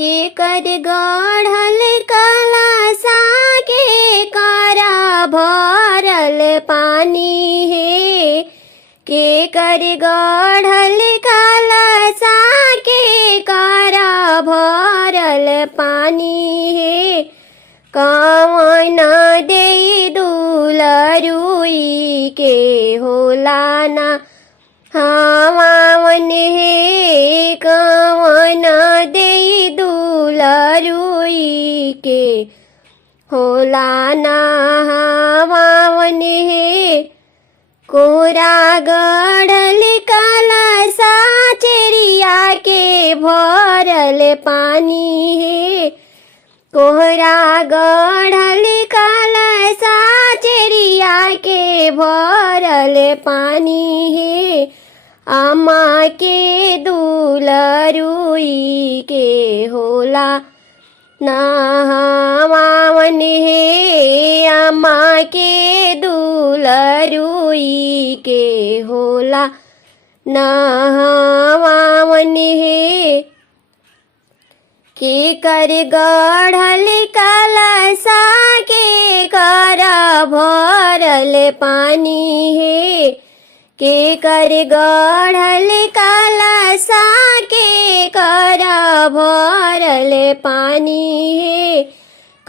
के कर गढ़ल कलशा के करा भरल पानी है। के कर गढ़ल कलशा के करा भरल पानी है। कवन दे दुलरुई के होला ना हवावन हे। कवन दे दुलरुई के होला ना हवावन हे। कोरा गढ़ल कलशा चेरिया के भरल पानी है। कोहरा गढ़ल कलशा चेरिया के भरल पानी है। अम्मा के दुलरुई के होला नहावन है। अम्मा के दुलरुई के होला नहावन है। के कर गढ़ल कलशा के करा भरल पानी है। के कर गढ़ल कलशा के करा भरल पानी है।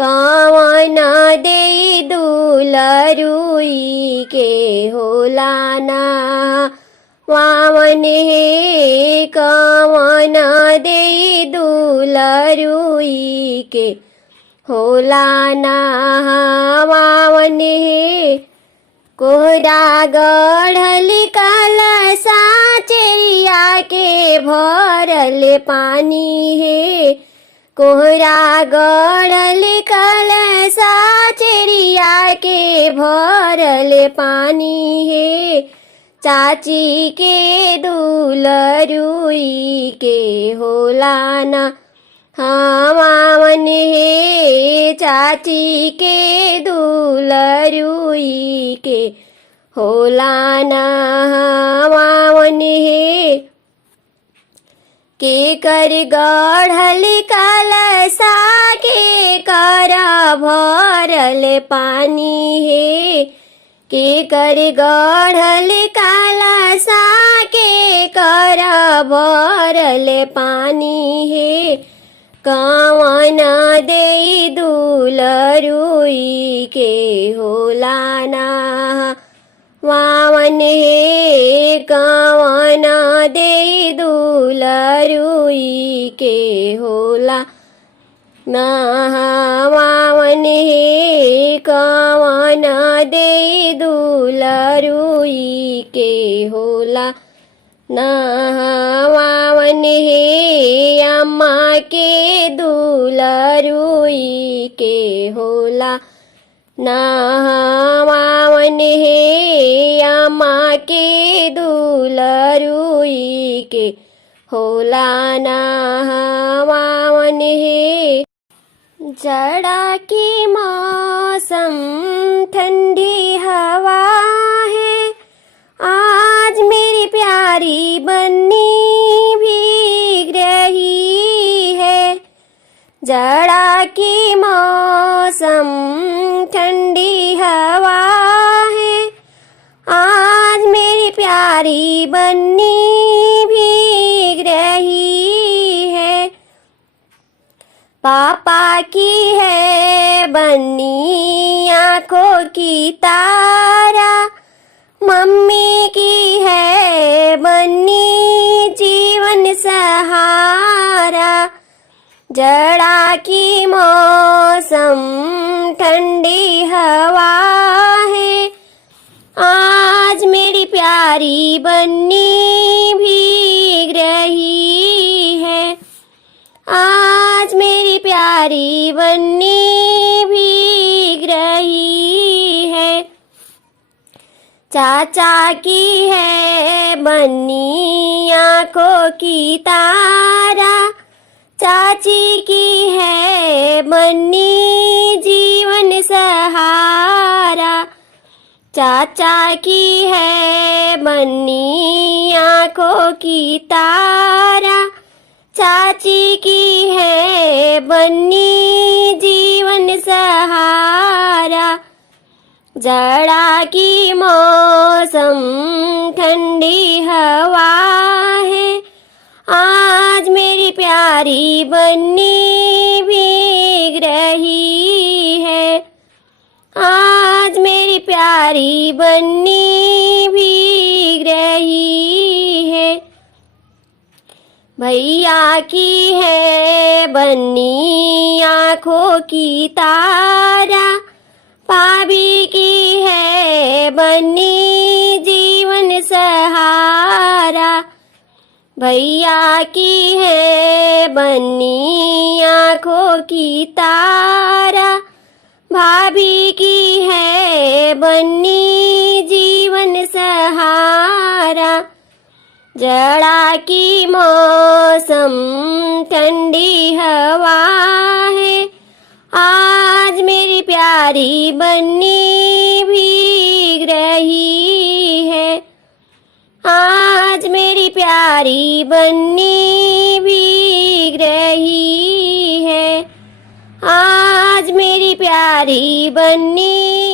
कवन दे दुलरुई के होला ना वावन हे। कवन दे दुलरुई के होला ना वावन हे। कोहरा गढ़ल कलशा चेरिया के भरल पानी है। कोहरा गढ़ल कलशा चेरिया के भरल पानी है। चाची के दुलरुई के होला ना हवावन हे। चाची के दुलरुई के होला ना हवावन हे। के कर गढ़ल कलशा के करा भरल पानी है। के कर गढ़ल कलशा के करा भरल पानी है। कवन दे दुलरुई के होला ना वावन हे। कवन दे दुलरुई के होला ना वावन हे। कवन दे दुलरुई के होला ना वावन हे। अम्मा के दुलरुई के होला ना वावन हे। अम्मा के दुलरुई के होला ना वावन हे। जाड़ा की मौसम ठंडी हवा है। आज मेरी प्यारी बन्नी भीग रही है। जाड़ा की मौसम ठंडी हवा है। आज मेरी प्यारी बन्नी भीग रही है। पापा की है बन्नी आँखों की तारा। मम्मी की है बन्नी जीवन सहारा। जाड़ा की मौसम ठंडी हवा है। आज मेरी प्यारी बन्नी भीग रही है। आज मेरी प्यारी बन्नी भीग रही है। चाचा की है बन्नी आँखों की तारा। चाची की है बन्नी जीवन सहारा। चाचा की है बन्नी आँखों की तारा। चाची की है बन्नी जीवन सहारा। जाड़ा की मौसम ठंडी हवा है, आज मेरी प्यारी बन्नी भीग रही है। आज मेरी प्यारी बन्नी भीग रही है। भैया की है बन्नी आँखों की तारा, भाभी की है बन्नी जीवन सहारा। भैया की है बन्नी आँखों की तारा, भाभी की है बन्नी जीवन सहारा। जाड़ा की मौसम ठंडी हवा है, आज मेरी प्यारी बन्नी भीग रही है। आज मेरी प्यारी बन्नी भीग रही है। आज मेरी प्यारी बन्नी